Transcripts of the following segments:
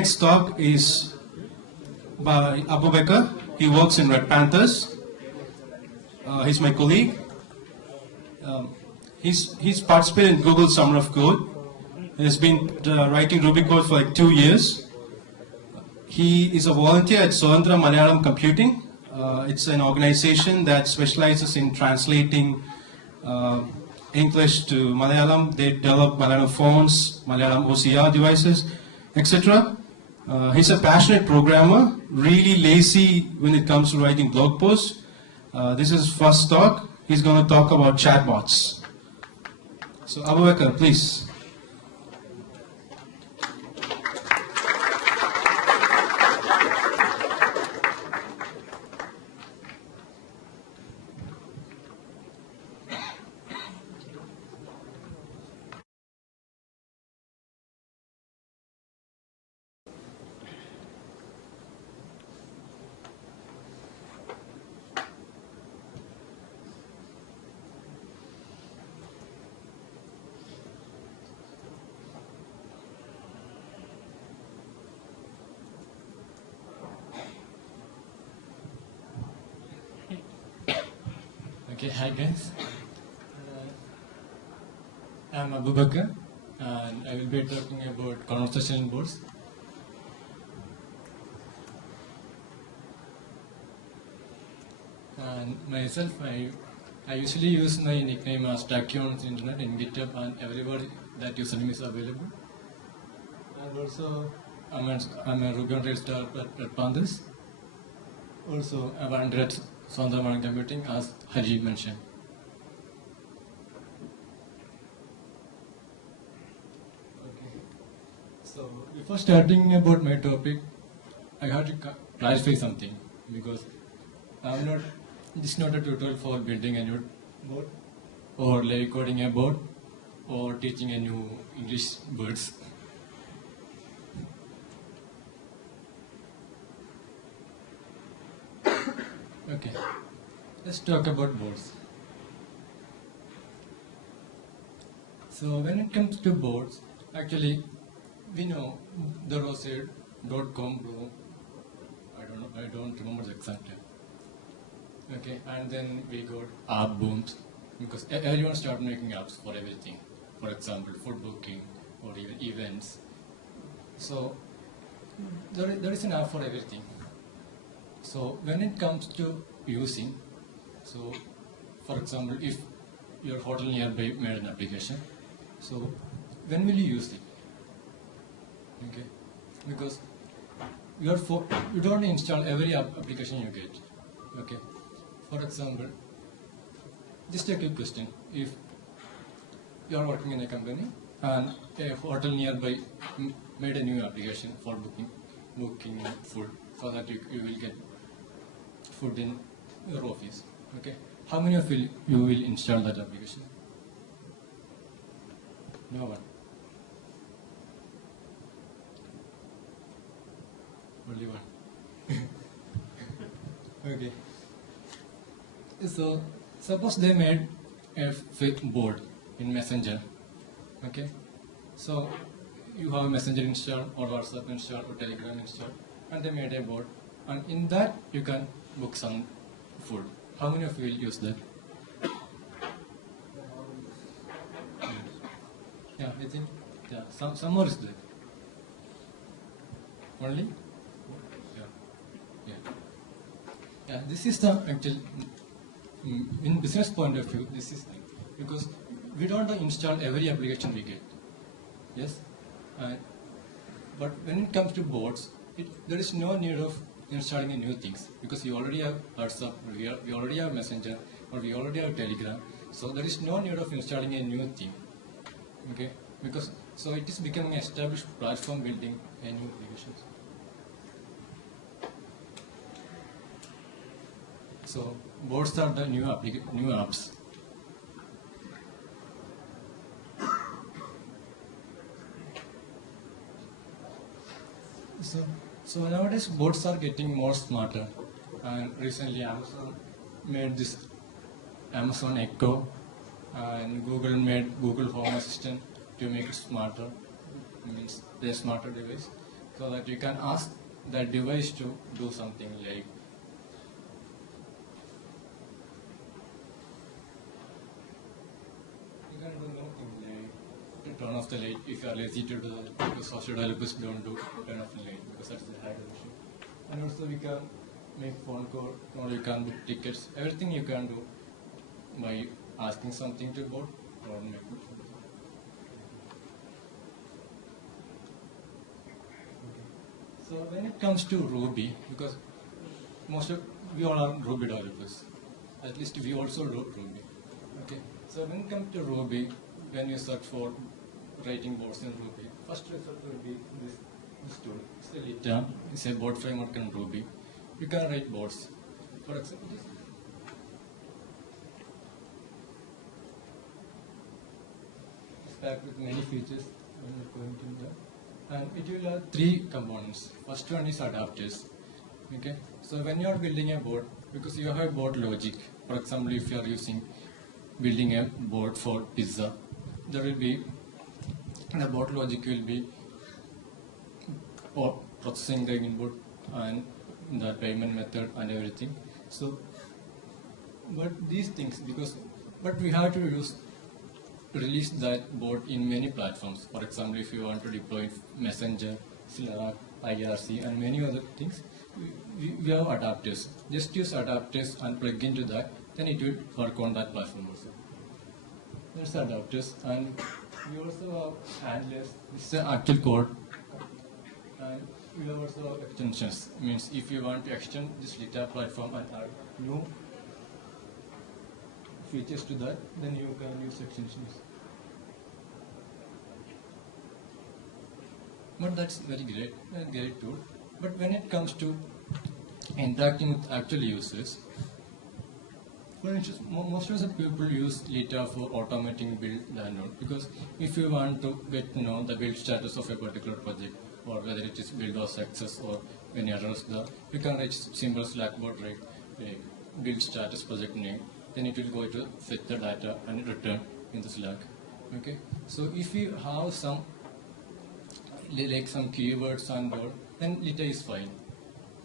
next talk is by Aboobacker. He works in Red Panthers. He's my colleague. He's participated in Google Summer of Code. He's been writing Ruby code for like 2 years. He is a volunteer at Swandra Malayalam Computing. It's an organization that specializes in translating English to Malayalam. They develop Malayalam phones, Malayalam OCR devices, etc. He's a passionate programmer, really lazy when it comes to writing blog posts. This is his first talk. He's going to talk about chatbots. So Aboobacker, please. Okay, hi guys. I'm Aboobacker and I will be talking about conversational boards. And myself, I usually use my nickname as Taki on the internet in GitHub and everywhere that username is available. And also, I'm a Ruby on Rails star at Pandas. Also, I volunteer at Swandra Malayalam Computing as Haji mentioned. Okay. So before starting about my topic, I have to clarify something because this is not a tutorial for building a new board or like coding a board or teaching a new English words. Okay, let's talk about boards. So when it comes to boards, actually, we know there was a .com boom. I don't remember the exact time. Okay, and then we got app booms because everyone started making apps for everything. For example, food booking or even events. So there is an app for everything. So when it comes to using, so for example, if your hotel nearby made an application, so when will you use it? Okay, because you don't install every application you get. Okay, for example, just a quick question: if you are working in a company and a hotel nearby made a new application for booking food, so that you will get food in your office. Okay, how many of you will install that application? No one. Only one. Okay. So suppose they made a fake board in Messenger. Okay. So you have Messenger installed or WhatsApp installed or Telegram installed, and they made a board, and in that you can book some food. How many of you will use that? Yeah, I think some more is there. Only? Yeah, this is the actual, in business point of view, this is because we don't install every application we get. Yes? But when it comes to boards, there is no need of installing new things because we already have WhatsApp, we already have Messenger, or we already have Telegram. So there is no need of installing a new thing. Okay? Because so it is becoming an established platform building a new applications. So boards are the new apps. So nowadays boards are getting more smarter, and recently Amazon made this Amazon Echo, and Google made Google Home Assistant to make it smarter, means a smarter device. so that you can ask that device to do something like you can do nothing like to turn off the light if you are lazy to do that, because software developers don't do turn off the light because that's the hard issue. And also we can make phone call or you can book tickets, everything you can do by asking something to board or making phone call. So when it comes to Ruby, because we all are Ruby developers, at least we also wrote Ruby. Okay. So when it comes to Ruby, when you search for writing boards in Ruby, first result will be this tool. It's a Lita. It's a board framework in Ruby. You can write boards. For example, it's packed with many features. I'm not going to that. And it will have three components. First one is adapters. Okay. So when you are building a board, because you have a board logic. For example, if you are building a board for pizza, there will be the board logic will be or processing the input and the payment method and everything. So, but these things but we have to release that board in many platforms. For example, if you want to deploy Messenger, Slack, IRC, and many other things, we have adapters. Just use adapters and plug into that, then it will work on that platform also. There's adapters, and we also have handlers. This is the actual code, and we have also extensions. Means if you want to extend this Lita platform and add new features to that, then you can use extensions. But that's very great, a great tool. But when it comes to interacting with actual users, for instance, most of the people use Lita for automating build and all, because if you want to get to know the build status of a particular project, or whether it is build or success or any errors there, you can write simple Slack bot, right? Build status project name, then it will go to fetch the data and return in the Slack. Okay, so if you have some keywords and all, then Lita is fine.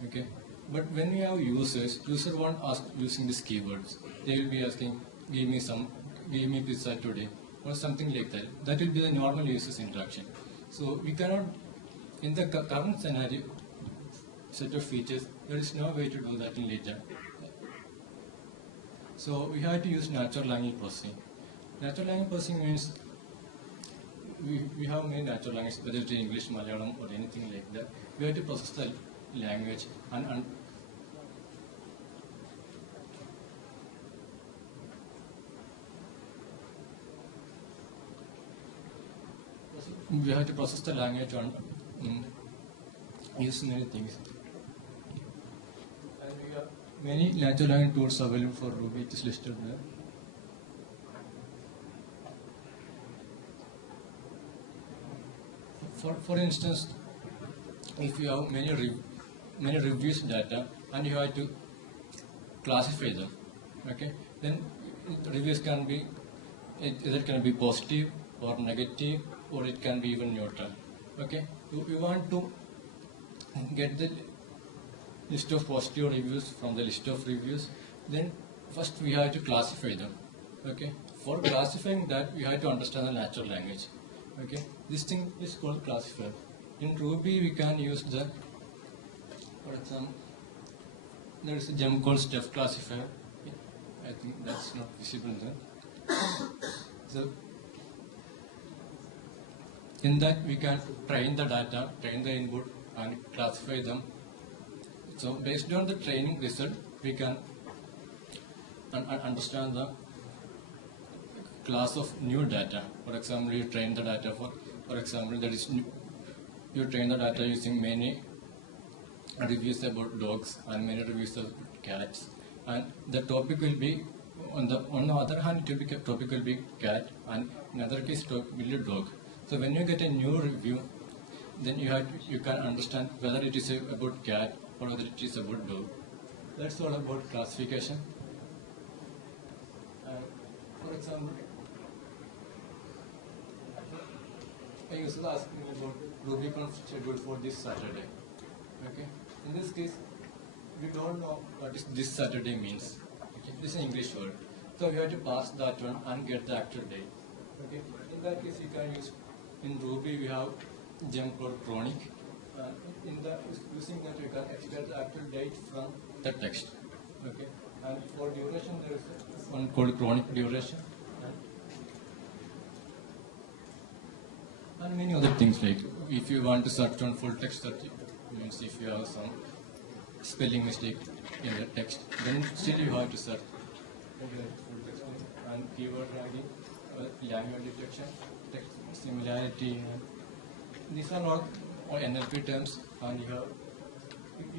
Okay, but when we have users won't ask using these keywords. They will be asking, give me pizza today, or something like that. That will be the normal users interaction. So we cannot, in the current scenario, set of features, there is no way to do that in Lita. So we have to use natural language processing. Natural language processing means we have many natural language, whether it's English, Malayalam, or anything like that. We have to process the language and we have to process the language and use many things. And we have many natural language tools available for Ruby. It is listed there. For instance, if you have many reviews data and you have to classify them, okay, then reviews can be either can be positive or negative, or it can be even neutral. Okay, we want to get the list of positive reviews from the list of reviews. Then first we have to classify them. Okay, for classifying that we have to understand the natural language. Okay, this thing is called classifier. In Ruby we can use the, for example, there is a gem called step classifier. I think that's not visible there. So in that we can train the data, train the input and classify them. So based on the training result, we can understand the class of new data. For example, you train the data for example, there is you train the data using many reviews about dogs and many reviews of cats, and the topic will be on the other hand it will be topic will be cat, and in other case topic will be dog. So when you get a new review, then you can understand whether it is about cat or whether it is about dog. That's all about classification. For example, a user is asking about Ruby Conf schedule for this Saturday. Okay. In this case, we don't know what is this Saturday means. Okay. This is an English word. So we have to pass that one and get the actual date. Okay. In that case, you can use, in Ruby we have gem called chronic. Using that we can extract the actual date from the text. Okay. And for duration there is one called chronic duration. And many other things, like if you want to search on full text search, means if you have some spelling mistake in the text, then still you have to search. And keyword ranking, language detection, text similarity. These are all NLP terms, and you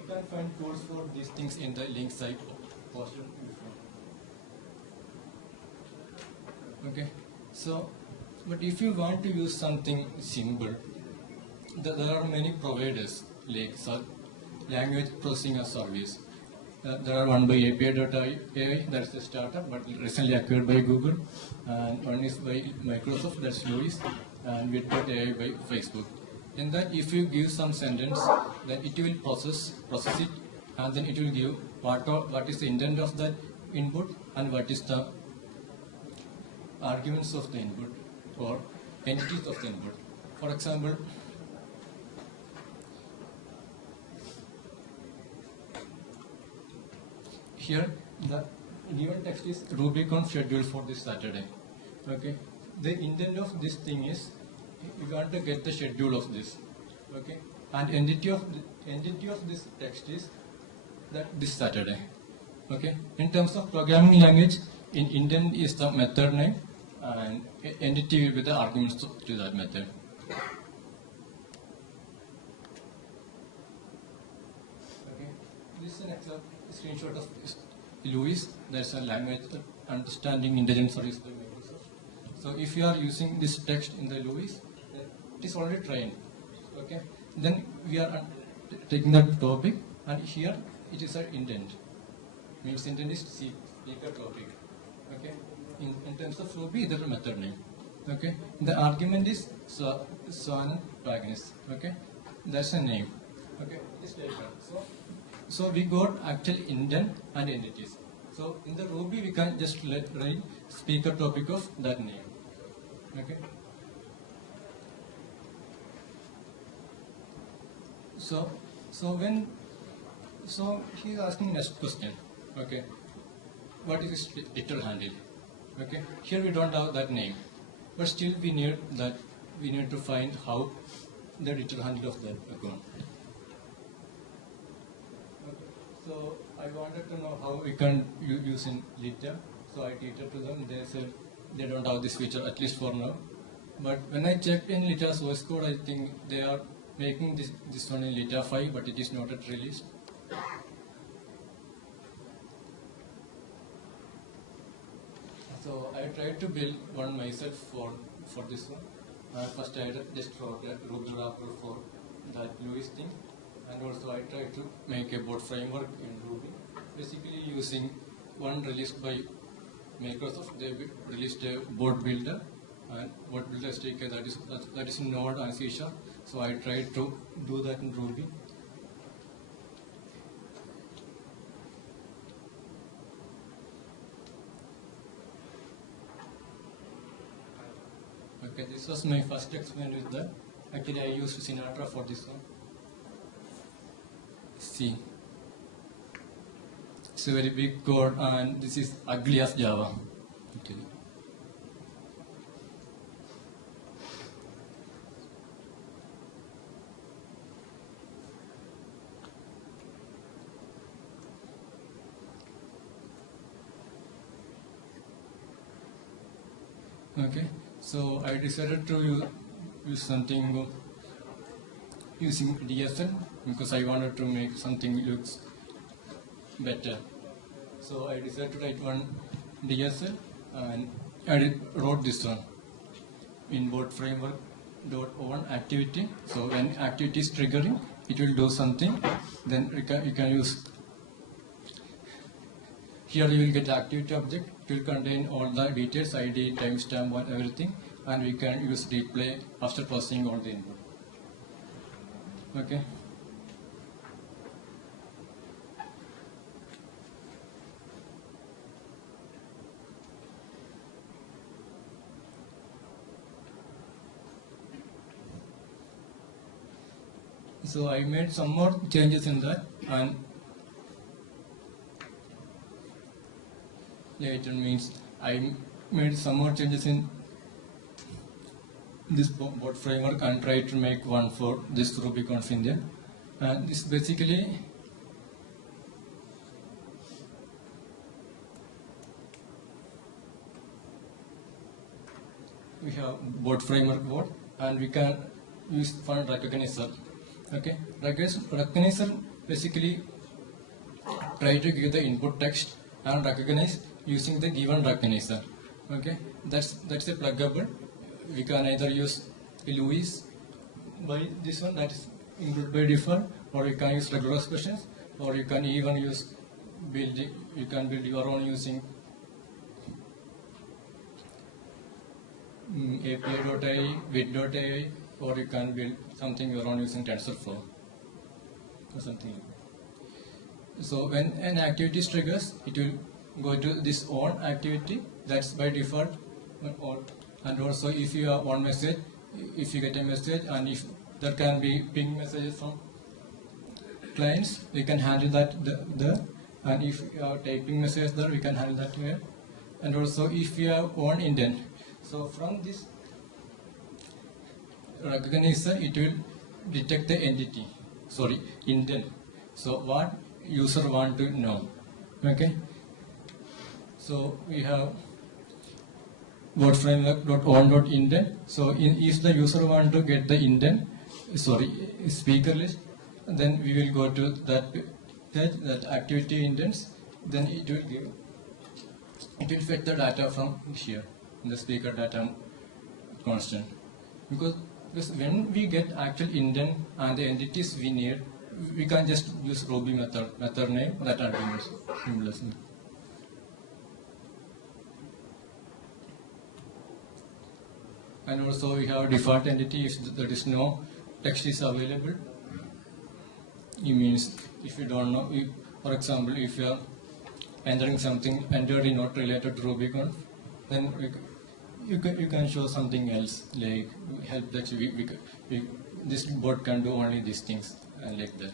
can find codes for these things in the link site posted before. Okay, so. But if you want to use something simple, there are many providers like language processing as service. There are one by API.ai, that's a startup, but recently acquired by Google, and one is by Microsoft, that's Louis, and Bit.ai by Facebook. In that, if you give some sentence, then it will process it, and then it will give what is the intent of that input and what is the arguments of the input or entities of the input. For example, here the given text is Ruby Conf schedule for this Saturday. Okay, the intent of this thing is you want to get the schedule of this. Okay, and entity of this text is that this Saturday. Okay, in terms of programming language, intent is the method name, and entity will be the arguments to that method. Okay, this is an example screenshot of Louis. There's a language understanding intelligence service by Microsoft. So if you are using this text in the Louis, it is already trained. Okay, then we are taking that topic, and here it is an intent. Means intent is speaker topic. Okay. In terms of Ruby, there is a method name. Okay. The argument is Swan protagonist. Okay. That's a name. Okay. It's data. So we got actual intent and entities. So in the Ruby, we can just write speaker topic of that name. Okay. So he is asking next question. Okay. What is this literal handle? Okay. Here we don't have that name, but still we need that. We need to find how the literal handle of that account. Okay. So I wanted to know how we can use in Lita. So I tweeted to them. They said they don't have this feature, at least for now. But when I checked in Lita source code, I think they are making this one in Lita 5, but it is not yet released. So I tried to build one myself for this one. First I just wrote a Ruby wrapper for that Louis thing, and also I tried to make a board framework in Ruby, basically using one released by Microsoft. They released a board builder, and board builder SDK that is in Node and C#. So I tried to do that in Ruby. Okay, this was my first experiment with that. Actually, I used Sinatra for this one. See, it's a very big code, and this is ugly as Java. Okay. Okay, so I decided to use something using DSL because I wanted to make something looks better. So I decided to write one DSL, and I wrote this one in board framework.on activity. So when activity is triggering, it will do something. Then you can use. Here you will get the activity object. It will contain all the details, ID, timestamp, everything. and we can use replay after processing all the input. Okay. So I made some more changes in that, and later means I made some more changes in this bot framework and tried to make one for this Ruby Conf India. And this basically we have bot framework bot, and we can use fund recognizer. Okay, recognizer basically try to give the input text and recognize using the given recognizer. Okay, that's a pluggable. We can either use Louis by this one, that is included by default, or you can use regular expressions, or you can even use you can build your own using API.ai, bit.ai, or you can build something your own using TensorFlow or something. So when an activity triggers, it will go to this on activity, that's by default on. And also if you have one message, if you get a message, and if there can be ping messages from clients, we can handle that there. And if you have typing messages there, we can handle that here. And also if you have one indent, so from this recognizer, it will detect the entity, indent. So what user want to know. Okay. So we have bot framework.on.indent. So if the user want to get the indent, speaker list, then we will go to that activity indents. Then it will fetch the data from here, the speaker data constant. Because when we get actual indent and the entities we need, we can just use Ruby method name that arguments seamlessly. And also we have default entity. If there is no text is available, it means if you don't know, for example, if you are entering something entirely not related to RubyConf, then you can show something else, like help that this bot can do only these things, and like that.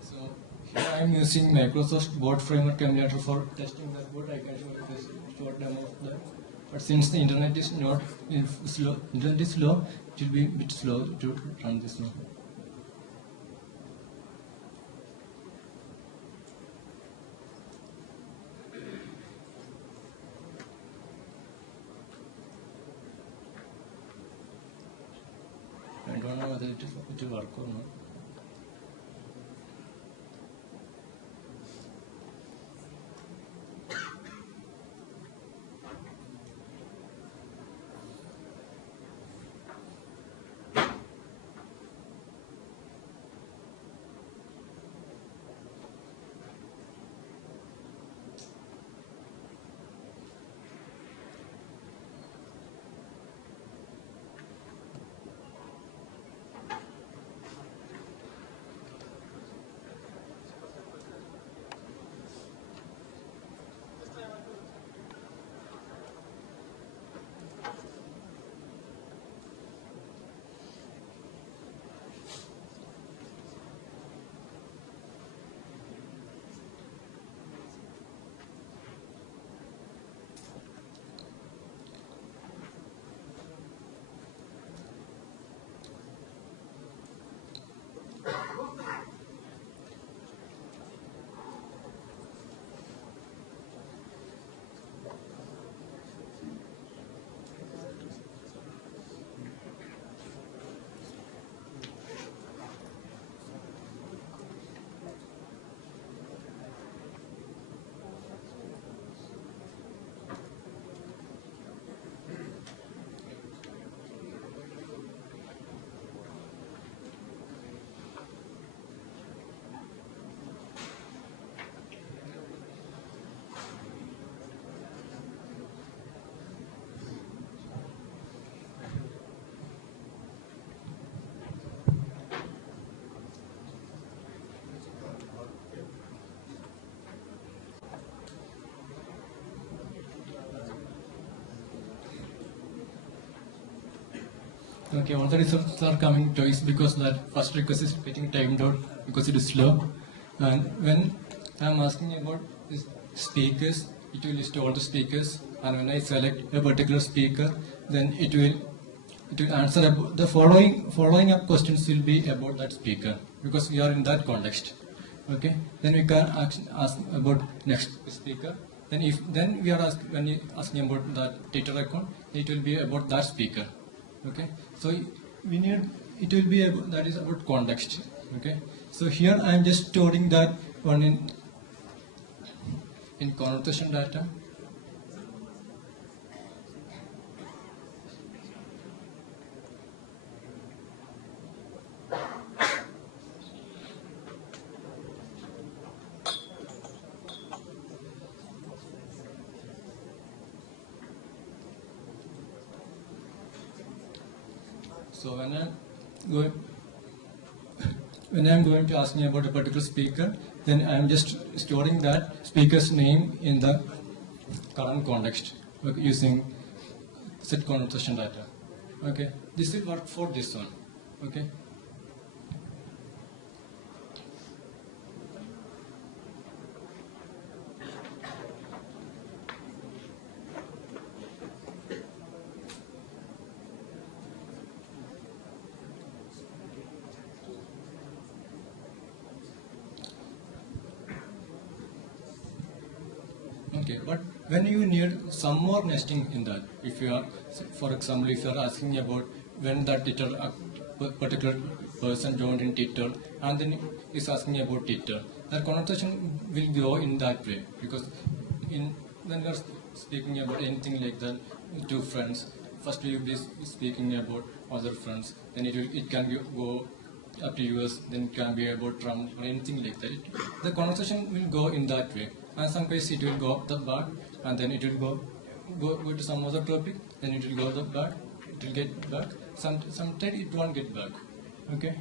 So here I am using Microsoft Bot Framework emulator for testing that bot. I can show you this short demo of that. But since the internet is not slow, it will be a bit slow to run this now. I don't know whether it will work or not. Okay, all the results are coming twice because that first request is getting timed out because it is slow. And when I'm asking about this speakers, it will list all the speakers. And when I select a particular speaker, then it will answer about the following up questions will be about that speaker because we are in that context. Okay, then we can ask about next speaker. Then we are when you asking about that Twitter account, it will be about that speaker. Okay, so we need it will be that is about context. Okay, so here I am just storing that one in conversation data. So when I'm going to ask me about a particular speaker, then I'm just storing that speaker's name in the current context using set conversation data. Okay, this will work for this one. Okay. Okay, but when you need some more nesting in that, if you are, for example, if you are asking about when that Twitter, a particular person joined in Twitter, and then is asking about Twitter, that conversation will go in that way because when you are speaking about anything like that, two friends, first you will be speaking about other friends, then it can go up to US, then it can be about Trump or anything like that. The conversation will go in that way. And some cases it will go up the back, and then it will go to some other topic, then it will go the back, it will get back. Sometimes it won't get back. Okay.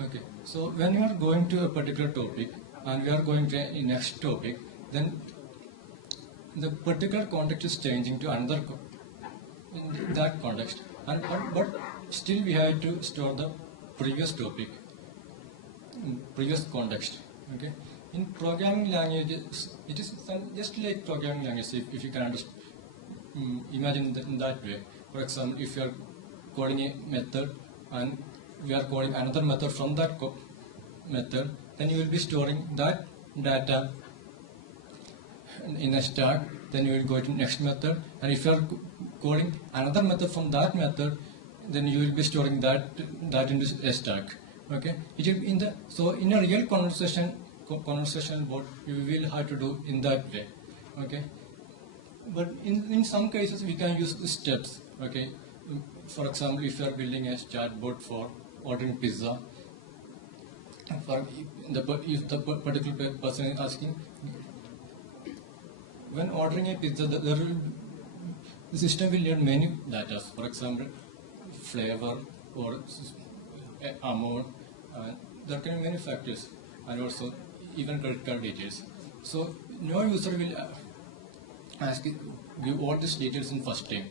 Okay. So when you are going to a particular topic and we are going to a next topic, then the particular context is changing to another in that context, and but still we have to store the previous topic, previous context. Okay, in programming languages, it is just like programming language. If you can understand, imagine that in that way. For example, if you are coding a method and we are calling another method from that method, then you will be storing that data in a stack, then you will go to next method, and if you are calling another method from that method, then you will be storing that into a stack. Okay, it will in a real conversational board you will have to do in that way. Okay, but in some cases we can use the steps. Okay, for example, if you are building a chatbot for ordering pizza, if the particular person is asking, when ordering a pizza, the system will need many data. For example, flavor or amount. There can be many factors, and also even credit card details. So no user will give all these details in first time.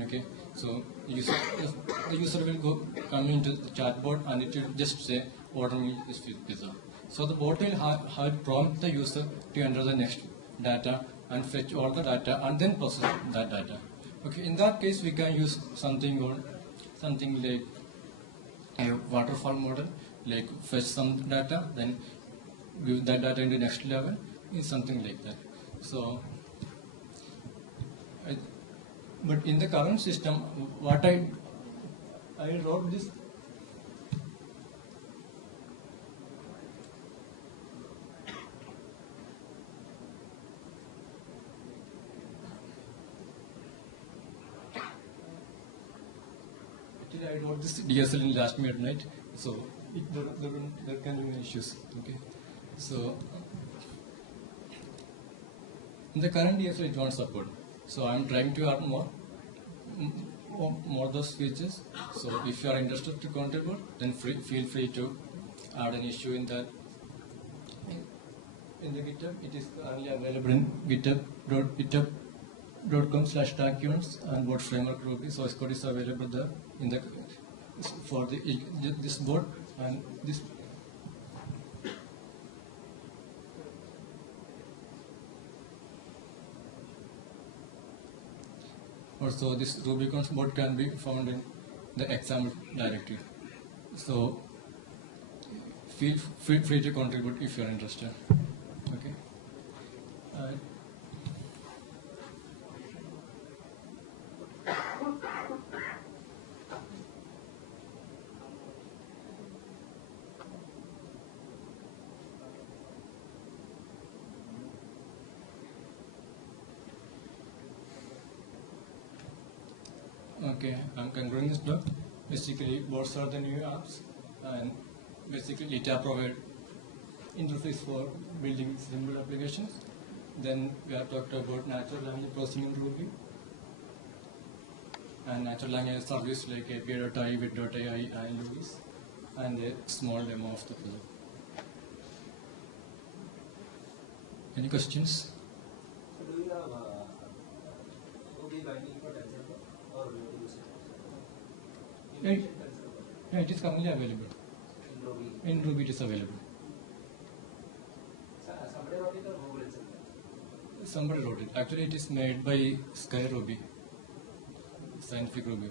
Okay, so the user will come into the chatbot and it will just say order me this pizza. So the bot will have prompt the user to enter the next data and fetch all the data and then process that data. Okay, in that case we can use something like a waterfall model, like fetch some data, then give that data into next level, is something like that. So, but in the current system, what I wrote this. Actually, I wrote this DSL in last midnight, so there can be many issues. Okay, so in the current DSL it won't support. So I'm trying to add more those features. So if you are interested to contribute, then feel free to add an issue in that in the GitHub. It is currently available in github.com/documents and board framework Ruby. Source code is available there in the for this board and this. Also, this Ruby Conf board can be found in the example directory. So feel free to contribute if you are interested. Okay. Okay, I'm concluding this talk. Basically, boards are the new apps, and basically it provide interface for building simple applications. Then we have talked about natural language processing in Ruby, and natural language service like API.ai, with.ai, and Luis, and a small demo of the project. Any questions? So do you have Ruby binding for TensorFlow or do you use it? Yeah, it is currently available. In Ruby. In Ruby it is available. Somebody wrote it or Google itself? Somebody wrote it. Actually, it is made by Sky Ruby, scientific Ruby.